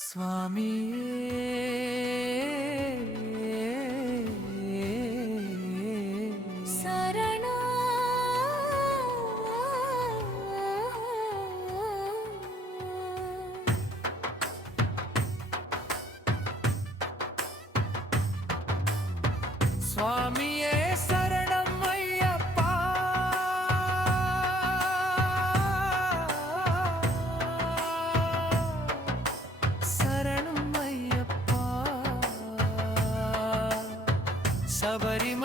சுவாமியே சபரிமலை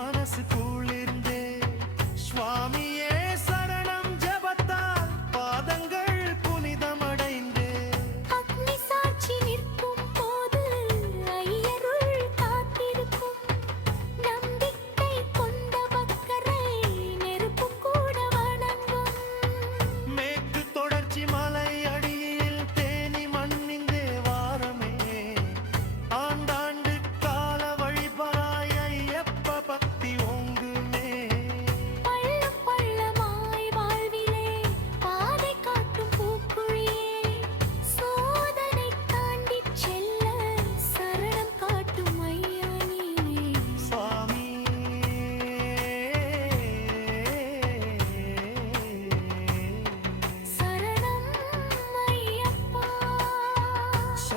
மனசு குளிர்ந்தே சுவாமியே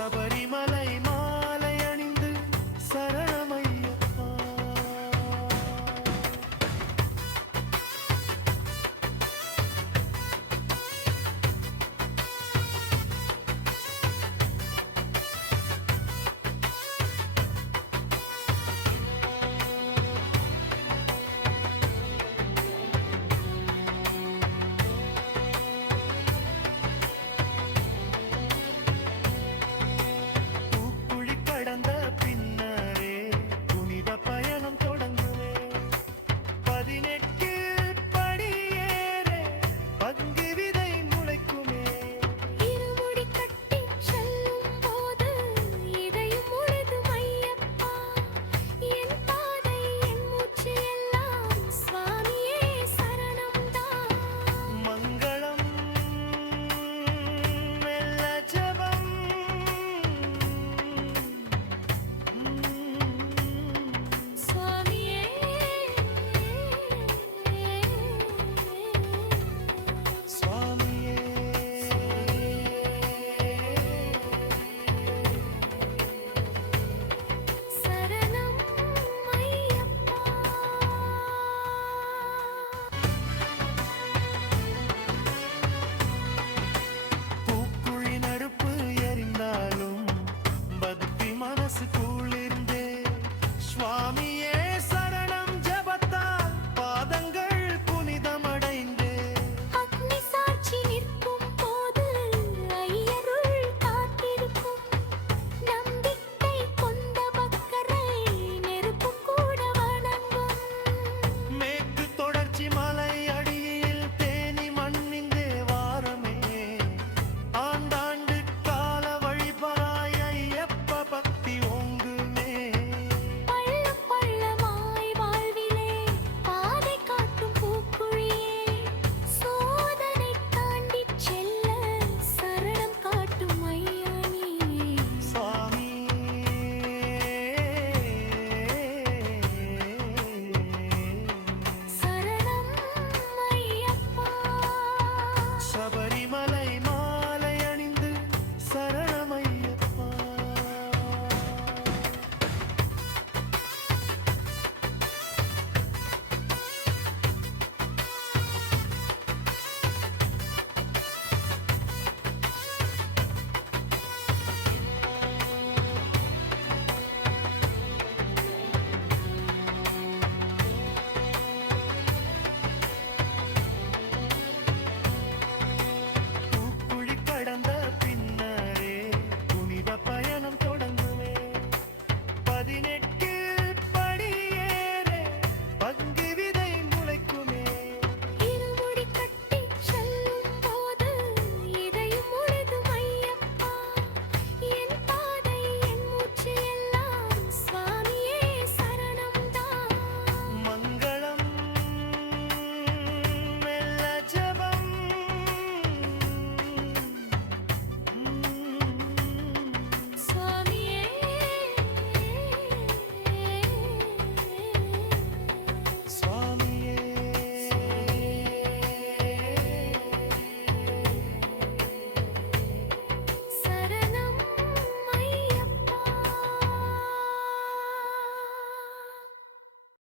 పరిమళ